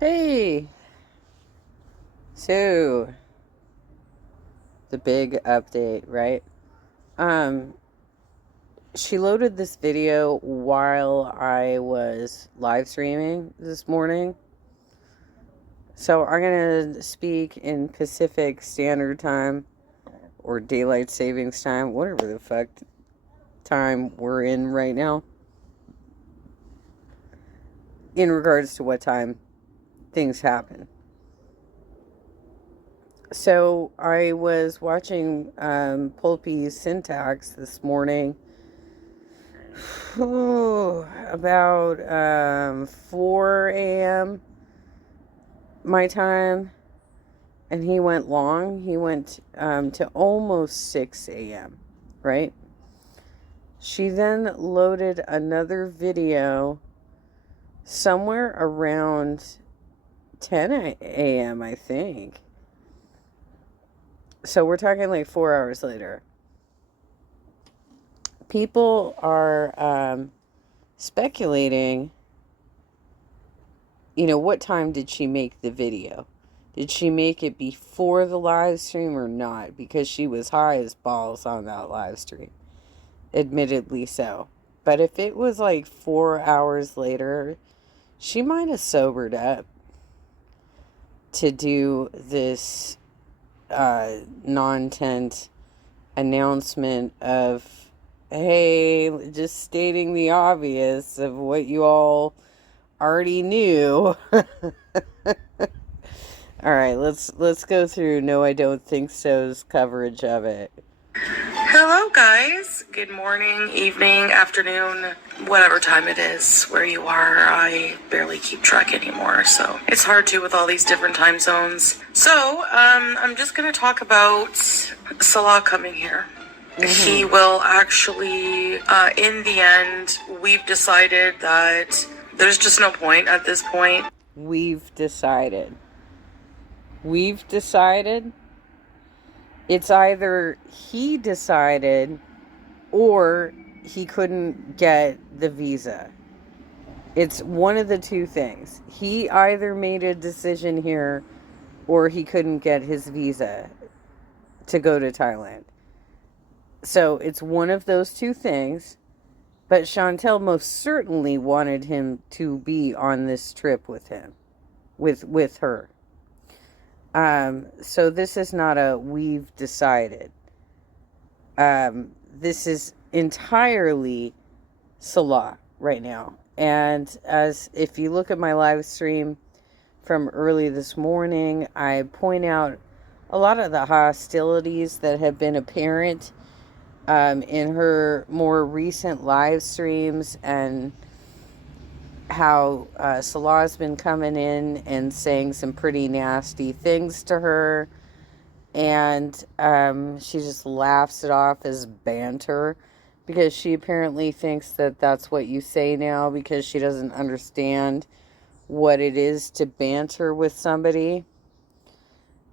Hey, so the big update, right? Um, she loaded this video while I was live streaming this morning. So I'm gonna speak in Pacific Standard Time or Daylight Savings Time, whatever the fuck time we're in right now, in regards to what time things happen. So I was watching Pulpy's Syntax this morning. About 4 a.m. my time, and he went long. He went to almost 6 a.m., right? She then loaded another video somewhere around 10 a.m., I think. So we're talking like 4 hours later. People are speculating, what time did she make the video? Did she make it before the live stream or not? Because she was high as balls on that live stream. Admittedly so. But if it was like 4 hours later, she might have sobered up to do this non-tent announcement of, hey, just stating the obvious of what you all already knew. All right, let's go through No I Don't Think So's coverage of it. Hello guys, good morning, evening, afternoon, whatever time it is where you are. I barely keep track anymore, so it's hard to with all these different time zones. So, I'm just gonna talk about Salah coming here. Mm-hmm. He will actually, in the end, we've decided that there's just no point at this point. We've decided. It's either he decided or he couldn't get the visa. It's one of the two things. He either made a decision here or he couldn't get his visa to go to Thailand. So it's one of those two things. But Chantel most certainly wanted him to be on this trip with him, with her. So this is not a we've decided. This is entirely Salah right now. And as if you look at my live stream from early this morning, I point out a lot of the hostilities that have been apparent in her more recent live streams, and how Salah's been coming in and saying some pretty nasty things to her, and she just laughs it off as banter, because she apparently thinks that that's what you say now, because she doesn't understand what it is to banter with somebody.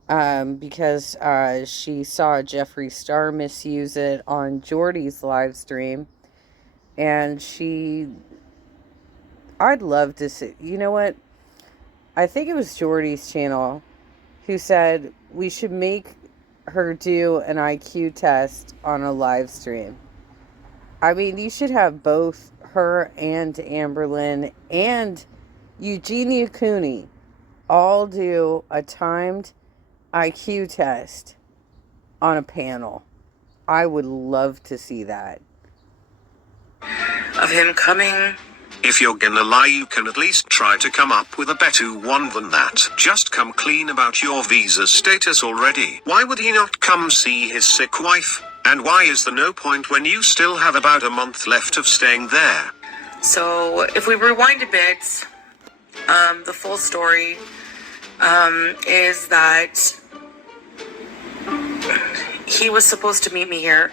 Because she saw Jeffree Star misuse it on Jordy's live stream, and I'd love to see, you know what? I think it was Jordy's channel who said we should make her do an IQ test on a live stream. I mean, you should have both her and Amberlynn and Eugenia Cooney all do a timed IQ test on a panel. I would love to see that. Of him coming. If you're gonna lie, you can at least try to come up with a better one than that. Just come clean about your visa status already. Why would he not come see his sick wife? And why is there no point when you still have about a month left of staying there? So, if we rewind a bit, the full story is that he was supposed to meet me here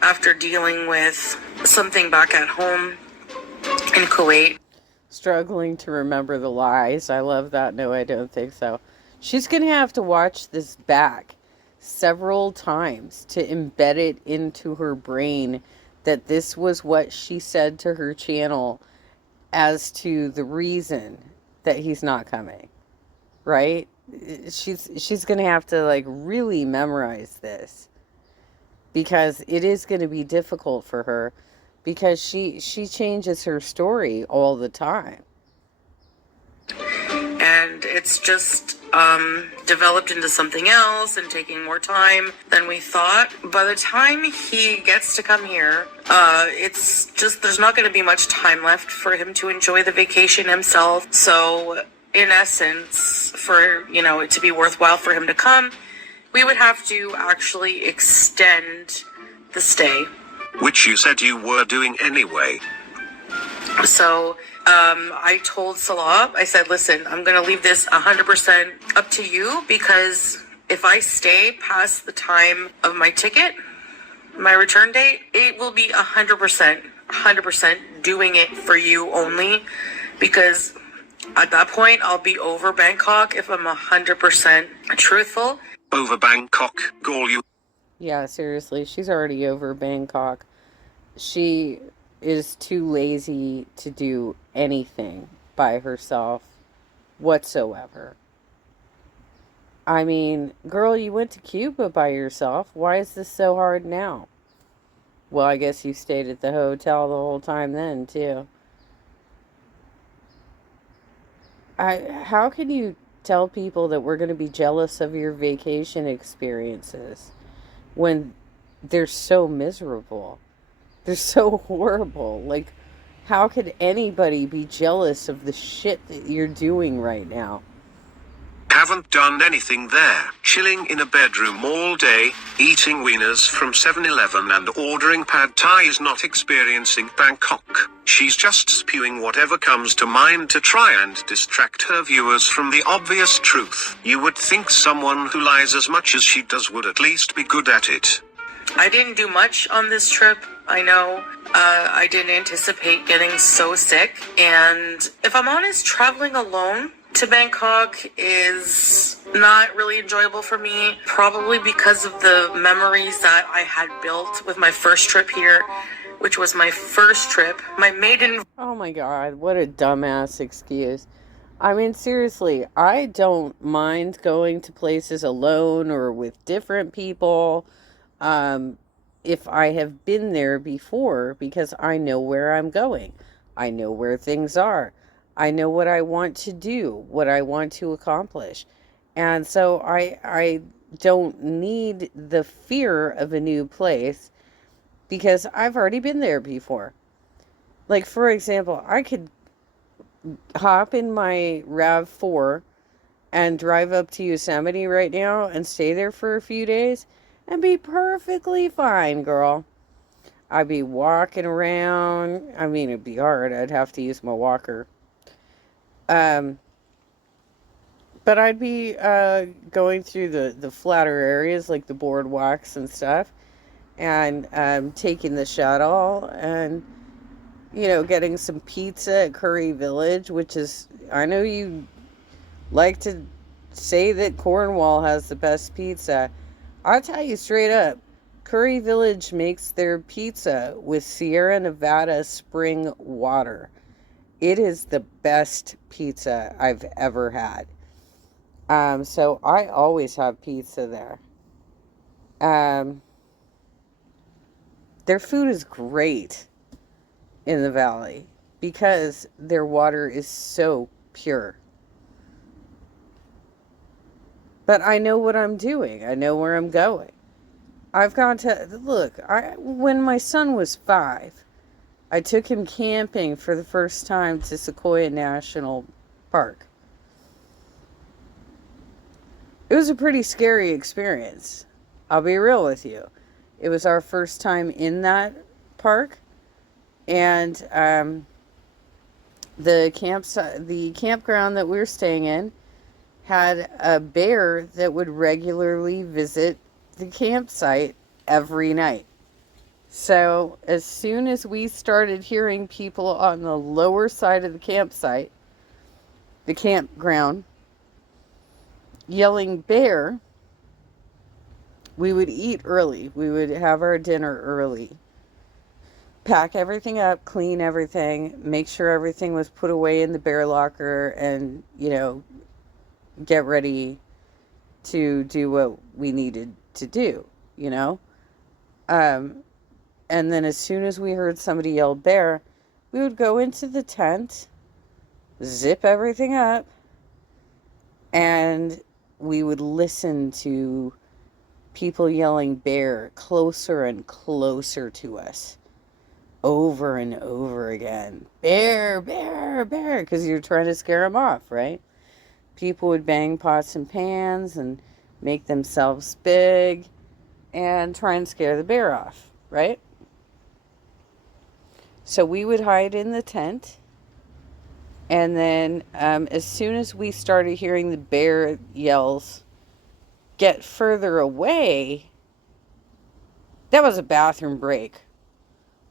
after dealing with something back at home in Kuwait. Struggling to remember the lies. I love that. No, I don't think so. She's going to have to watch this back several times to embed it into her brain that this was what she said to her channel as to the reason that he's not coming, right? She's going to have to like really memorize this, because it is going to be difficult for her, because she changes her story all the time. And it's just developed into something else and taking more time than we thought. By the time he gets to come here, it's just, there's not going to be much time left for him to enjoy the vacation himself. So in essence, for, you know, it to be worthwhile for him to come, we would have to actually extend the stay. Which you said you were doing anyway. So I told Salah, I said, listen, I'm going to leave this 100% up to you, because if I stay past the time of my ticket, my return date, it will be 100% doing it for you only, because at that point I'll be over Bangkok if I'm 100% truthful. Over Bangkok, gall you. Yeah, seriously, she's already over Bangkok. She is too lazy to do anything by herself whatsoever. I mean, girl, you went to Cuba by yourself. Why is this so hard now? Well, I guess you stayed at the hotel the whole time then, too. How can you tell people that we're going to be jealous of your vacation experiences when they're so miserable? They're so horrible. Like, how could anybody be jealous of the shit that you're doing right now? Haven't done anything there. Chilling in a bedroom all day, eating wieners from 7-Eleven and ordering pad thai is not experiencing Bangkok. She's just spewing whatever comes to mind to try and distract her viewers from the obvious truth. You would think someone who lies as much as she does would at least be good at it. I didn't do much on this trip. I know I didn't anticipate getting so sick. And if I'm honest, traveling alone to Bangkok is not really enjoyable for me. Probably because of the memories that I had built with my first trip here, which was my first trip, my maiden... Oh my God, what a dumbass excuse. I mean, seriously, I don't mind going to places alone or with different people. If I have been there before, because I know where I'm going. I know where things are. I know what I want to do, what I want to accomplish. And so I don't need the fear of a new place, because I've already been there before. Like, for example, I could hop in my RAV4 and drive up to Yosemite right now and stay there for a few days and be perfectly fine, girl. I'd be walking around. I mean, it'd be hard. I'd have to use my walker. But I'd be going through the flatter areas, like the boardwalks and stuff, and taking the shuttle and, you know, getting some pizza at Curry Village, which is, I know you like to say that Cornwall has the best pizza. I'll tell you straight up, Curry Village makes their pizza with Sierra Nevada spring water. It is the best pizza I've ever had. So I always have pizza there. Their food is great in the valley because their water is so pure. But I know what I'm doing. I know where I'm going. I've gone to, look, when my son was 5, I took him camping for the first time to Sequoia National Park. It was a pretty scary experience. I'll be real with you. It was our first time in that park. And the campground that we were staying in had a bear that would regularly visit the campsite every night. So as soon as we started hearing people on the lower side of the campsite, the campground, yelling bear, we would eat early. We would have our dinner early. pack everything up, clean everything, make sure everything was put away in the bear locker, and, get ready to do what we needed to do, you know? And then as soon as we heard somebody yell bear, we would go into the tent, zip everything up, and we would listen to people yelling bear closer and closer to us over and over again. Bear, bear, bear, because you're trying to scare them off, right? People would bang pots and pans and make themselves big and try and scare the bear off, right? So we would hide in the tent, and then as soon as we started hearing the bear yells get further away, that was a bathroom break.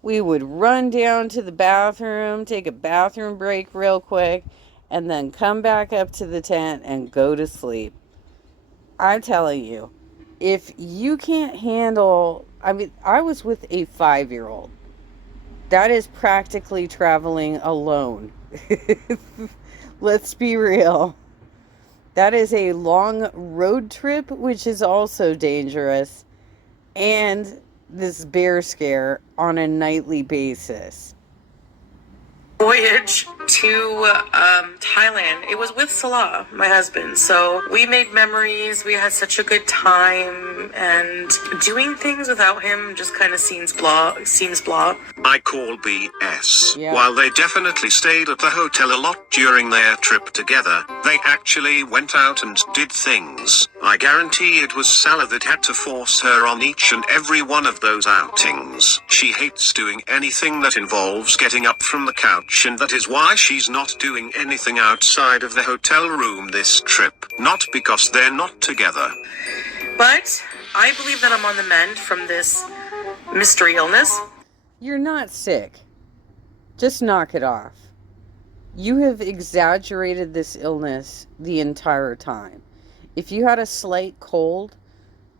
We would run down to the bathroom, take a bathroom break real quick, and then come back up to the tent and go to sleep. I'm telling you, if you can't handle, I was with a 5-year-old. That is practically traveling alone. Let's be real. That is a long road trip, which is also dangerous, and this bear scare on a nightly basis. Voyage to Thailand. It was with Salah, my husband. So we made memories. We had such a good time, and doing things without him just kind of seems blah. I call BS. Yeah. While they definitely stayed at the hotel a lot during their trip together, they actually went out and did things. I guarantee it was Salah that had to force her on each and every one of those outings. She hates doing anything that involves getting up from the couch, and that is why she's not doing anything outside of the hotel room this trip. Not because they're not together. But I believe that I'm on the mend from this mystery illness. You're not sick. Just knock it off. You have exaggerated this illness the entire time. If you had a slight cold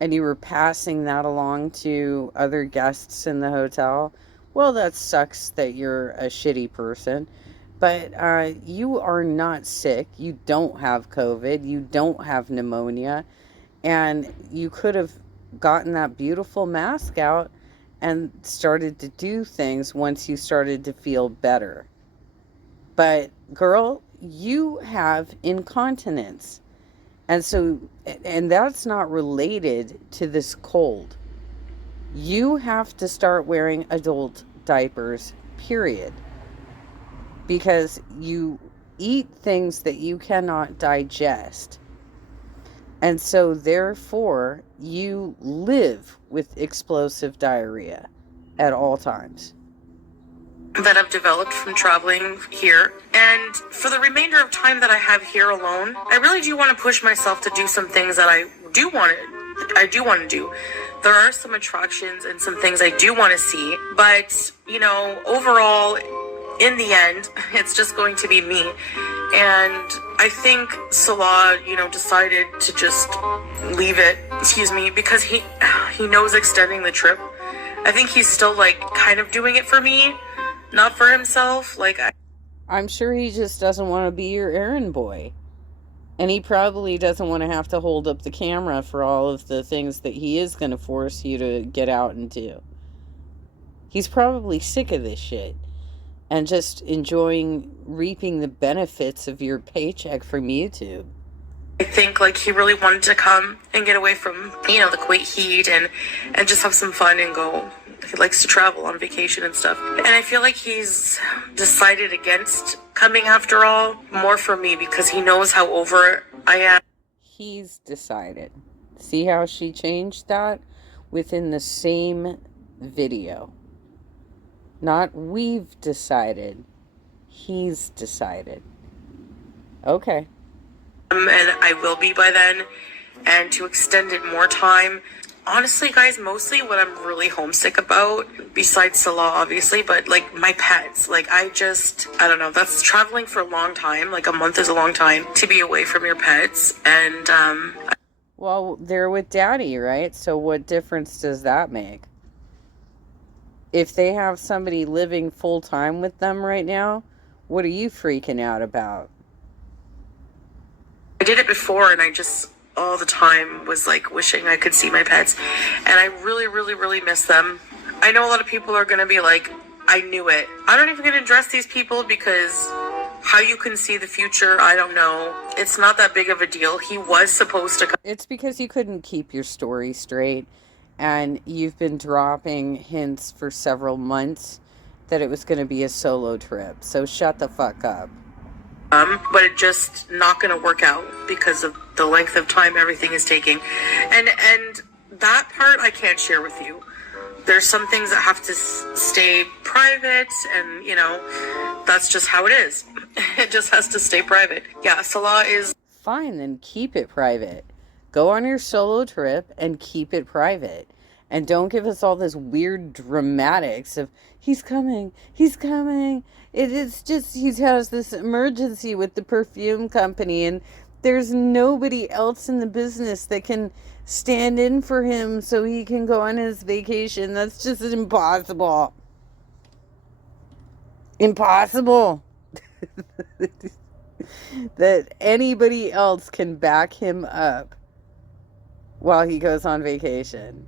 and you were passing that along to other guests in the hotel, well, that sucks that you're a shitty person. But you are not sick. You don't have COVID. You don't have pneumonia. And you could have gotten that beautiful mask out and started to do things once you started to feel better. But girl, you have incontinence. And that's not related to this cold. You have to start wearing adult diapers, period. Because you eat things that you cannot digest. And so therefore, you live with explosive diarrhea at all times. That I've developed from traveling here. And for the remainder of time that I have here alone, I really do want to push myself to do some things that I do want to do. There are some attractions and some things I do want to see, but, overall, in the end, it's just going to be me. And I think Salah, decided to just leave it, because he knows extending the trip. I think he's still, kind of doing it for me, not for himself. I'm sure he just doesn't want to be your errand boy. And he probably doesn't want to have to hold up the camera for all of the things that he is going to force you to get out and do. He's probably sick of this shit and just enjoying reaping the benefits of your paycheck from YouTube. I think he really wanted to come and get away from, the Kuwait heat and just have some fun and go. He likes to travel on vacation and stuff. And I feel like he's decided against coming after all, more for me, because he knows how over I am. He's decided. See how she changed that within the same video? Not we've decided. He's decided. Okay. And I will be by then. And to extend it more time. Honestly, guys, mostly what I'm really homesick about, besides Salah, obviously, but, my pets. I don't know, that's traveling for a long time. A month is a long time to be away from your pets. And, well, they're with Daddy, right? So what difference does that make? If they have somebody living full time with them right now, what are you freaking out about? I did it before, and I just all the time was like wishing I could see my pets, and I really, really, really miss them. I know a lot of people are going to be like, I knew it. I don't even get to address these people because how you can see the future, I don't know. It's not that big of a deal. He was supposed to come. It's because you couldn't keep your story straight, and you've been dropping hints for several months that it was going to be a solo trip. So shut the fuck up. But it just not going to work out because of the length of time everything is taking. And that part I can't share with you. There's some things that have to stay private, and, you know, that's just how it is. It just has to stay private. Yeah, Salah is... Fine, then keep it private. Go on your solo trip and keep it private. And don't give us all this weird dramatics of, he's coming. It's just, he has this emergency with the perfume company, and there's nobody else in the business that can stand in for him so he can go on his vacation. That's just impossible. Impossible. That anybody else can back him up while he goes on vacation.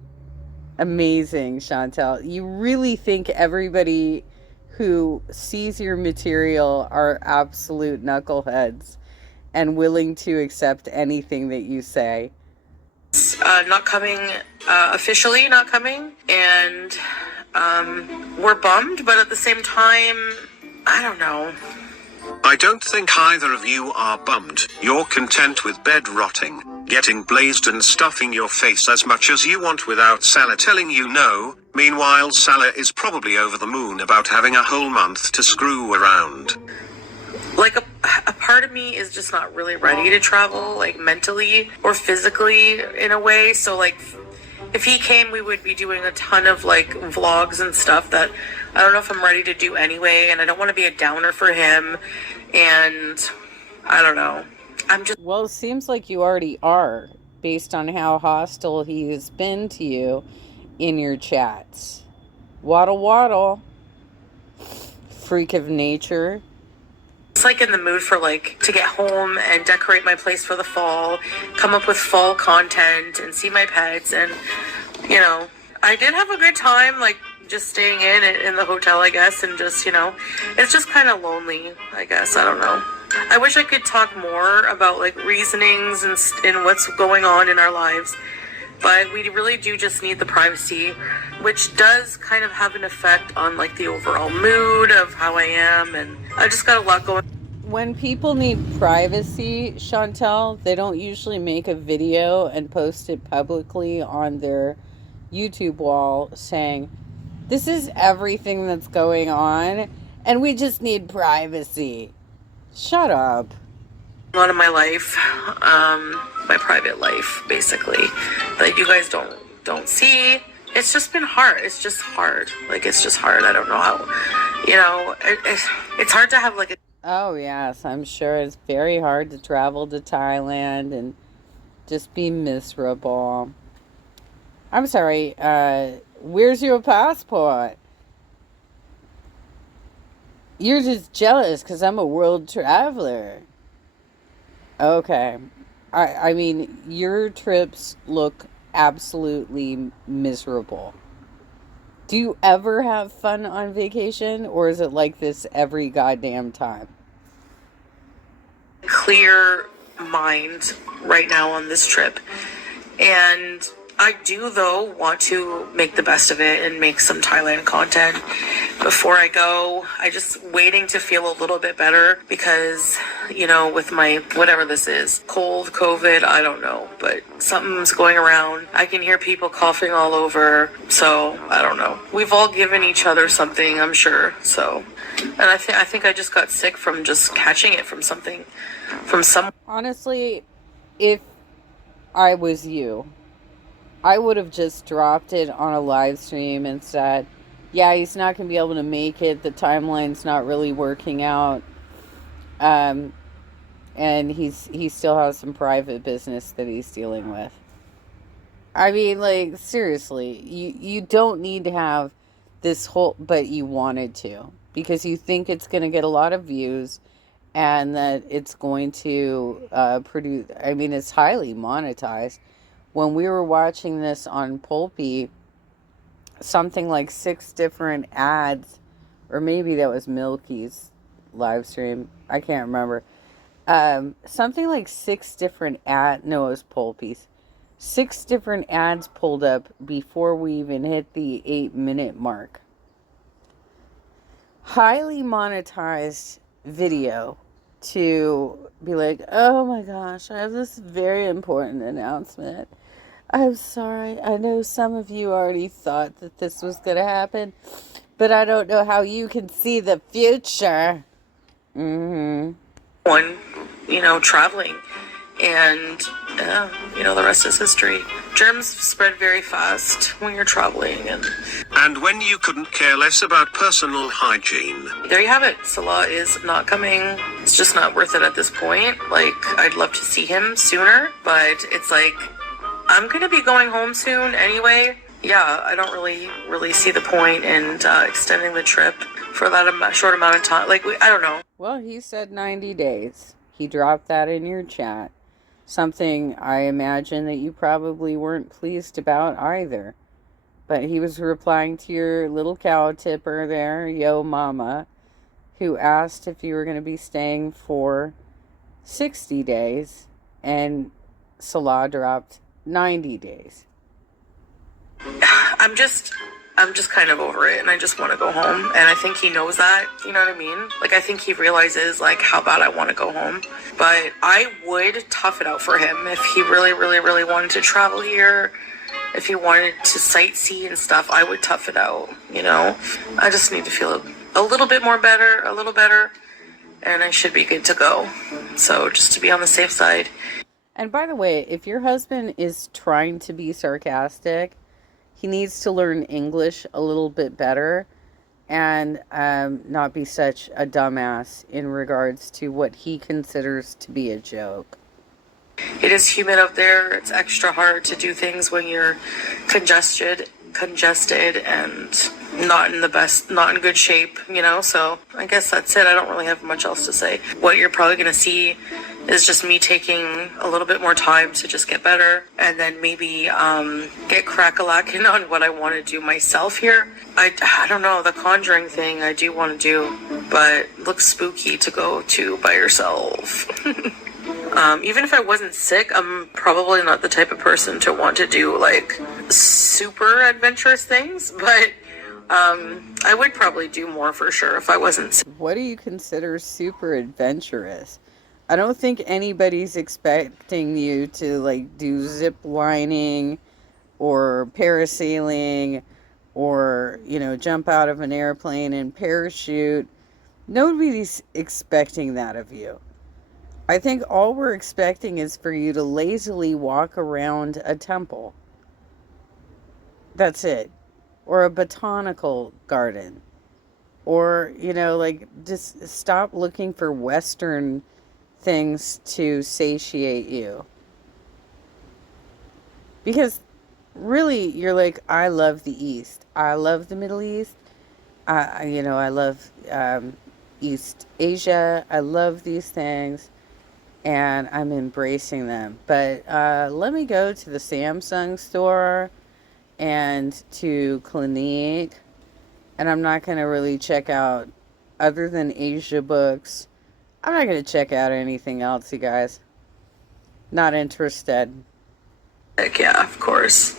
Amazing, Chantel. You really think everybody who sees your material are absolute knuckleheads and willing to accept anything that you say? Not coming, officially not coming, and we're bummed, but at the same time, I don't know. I don't think either of you are bummed. You're content with bed rotting, getting blazed and stuffing your face as much as you want without Salah telling you no. Meanwhile, Salah is probably over the moon about having a whole month to screw around. Like, a part of me is just not really ready to travel, like, mentally or physically in a way. So, like, if he came, we would be doing a ton of, like, vlogs and stuff that I don't know if I'm ready to do anyway, and I don't want to be a downer for him, and I don't know. Well, it seems like you already are, based on how hostile he has been to you in your chats. Waddle waddle. Freak of nature. It's like in the mood for, like, to get home and decorate my place for the fall, come up with fall content and see my pets, and, you know, I did have a good time, like, just staying in the hotel, I guess, and just, you know, it's just kind of lonely, I guess. I don't know. I wish I could talk more about, like, reasonings and what's going on in our lives, but we really do just need the privacy, which does kind of have an effect on, like, the overall mood of how I am, and I just got a lot going. When people need privacy, Chantel, they don't usually make a video and post it publicly on their YouTube wall saying, this is everything that's going on, and we just need privacy. Shut up. On in my life, my private life, basically, that you guys don't see. It's just been hard. It's just hard. Like, it's just hard. I don't know how, you know, it's hard to have, like, Oh, yes, I'm sure it's very hard to travel to Thailand and just be miserable. I'm sorry, where's your passport? You're just jealous because I'm a world traveler. Okay. I mean, your trips look absolutely miserable. Do you ever have fun on vacation, or is it like this every goddamn time? Clear mind right now on this trip, and I do, though, want to make the best of it and make some Thailand content before I go. I just waiting to feel a little bit better because, you know, with my, whatever this is, cold, COVID, I don't know, but something's going around. I can hear people coughing all over, so I don't know. We've all given each other something, I'm sure, so. And I think I just got sick from just catching it from something, from someone. Honestly, if I was you, I would have just dropped it on a live stream and said, yeah, he's not going to be able to make it. The timeline's not really working out. And he still has some private business that he's dealing with. I mean, like, seriously, you don't need to have but you wanted to because you think it's going to get a lot of views and that it's going to produce. I mean, it's highly monetized. When we were watching this on Pulpy, something like 6 different ads, or maybe that was Milky's live stream. I can't remember. Something like 6 different no, it was Pulpy's. 6 different ads pulled up before we even hit the 8-minute mark. Highly monetized video to be like, oh my gosh, I have this very important announcement. I'm sorry. I know some of you already thought that this was going to happen, but I don't know how you can see the future. One, traveling. And, the rest is history. Germs spread very fast when you're traveling. And when you couldn't care less about personal hygiene. There you have it. Salah is not coming. It's just not worth it at this point. Like, I'd love to see him sooner, but it's like, I'm going to be going home soon anyway. Yeah, I don't really see the point in extending the trip for that short amount of time. Like, I don't know. Well, he said 90 days. He dropped that in your chat. Something I imagine that you probably weren't pleased about either. But he was replying to your little cow tipper there, Yo Mama, who asked if you were going to be staying for 60 days, and Salah dropped 90 days. I'm just kind of over it, and I just want to go home, and I think he knows that, you know what I mean? Like, I think he realizes, like, how bad I want to go home, but I would tough it out for him if he really, really, really wanted to travel here, if he wanted to sightsee and stuff, I would tough it out, I just need to feel a little bit better, and I should be good to go, so just to be on the safe side. And by the way, if your husband is trying to be sarcastic, he needs to learn English a little bit better and not be such a dumbass in regards to what he considers to be a joke. It is humid up there. It's extra hard to do things when you're congested and not in good shape, so I guess that's it. I don't really have much else to say. What you're probably going to see is just me taking a little bit more time to just get better, and then maybe get crack-a-lacking on what I want to do myself here. I don't know, the Conjuring thing I do want to do, but it looks spooky to go to by yourself. Even if I wasn't sick, I'm probably not the type of person to want to do, like, super adventurous things, but I would probably do more for sure if I wasn't sick. What do you consider super adventurous? I don't think anybody's expecting you to, like, do zip lining or parasailing or, jump out of an airplane and parachute. Nobody's expecting that of you. I think all we're expecting is for you to lazily walk around a temple. That's it. Or a botanical garden. Or, just stop looking for Western things to satiate you. Because really, you're like, I love the East. I love the Middle East. I love East Asia. I love these things. And I'm embracing them. But let me go to the Samsung store and to Clinique. And I'm not going to really check out, other than Asia Books, I'm not going to check out anything else, you guys. Not interested. Heck yeah, of course.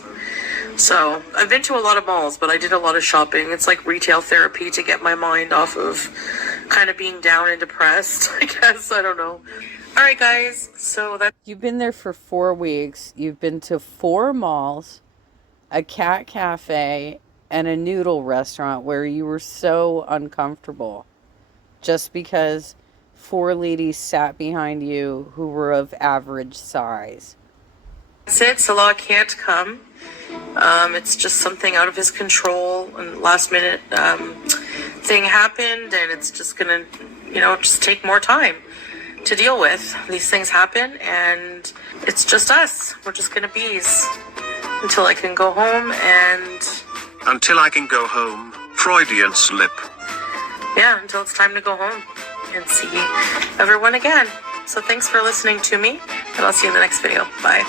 So, I've been to a lot of malls, but I did a lot of shopping. It's like retail therapy to get my mind off of kind of being down and depressed, I guess. I don't know. Alright, guys. So, You've been there for 4 weeks. You've been to 4 malls, a cat cafe, and a noodle restaurant where you were so uncomfortable. Just because 4 ladies sat behind you who were of average size. That's it. Salah can't come. It's just something out of his control, and last minute thing happened, and it's just gonna, just take more time to deal with. These things happen, and it's just us. We're just gonna bees until I can go home, and until I can go home Freudian slip. Yeah, until it's time to go home and see everyone again. So thanks for listening to me, and I'll see you in the next video. Bye.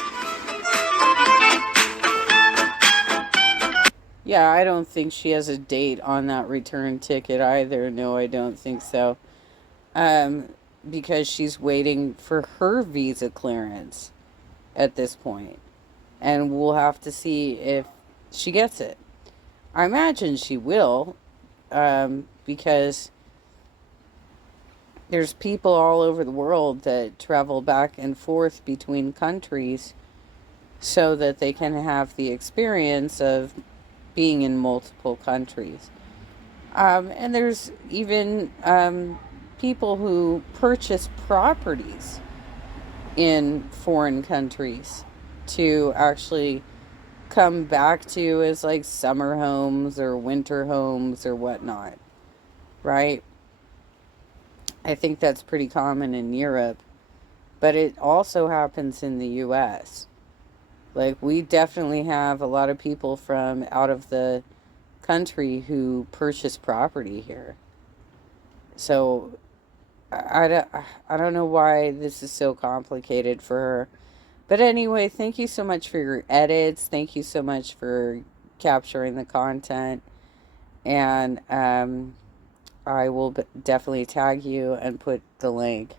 Yeah, I don't think she has a date on that return ticket either. No, I don't think so. Because she's waiting for her visa clearance at this point. And we'll have to see if she gets it. I imagine she will, because there's people all over the world that travel back and forth between countries so that they can have the experience of being in multiple countries. And there's even people who purchase properties in foreign countries to actually come back to as like summer homes or winter homes or whatnot, right? I think that's pretty common in Europe, but it also happens in the US. Like, we definitely have a lot of people from out of the country who purchase property here. So I don't know why this is so complicated for her. But anyway, thank you so much for your edits. Thank you so much for capturing the content. And I will definitely tag you and put the link.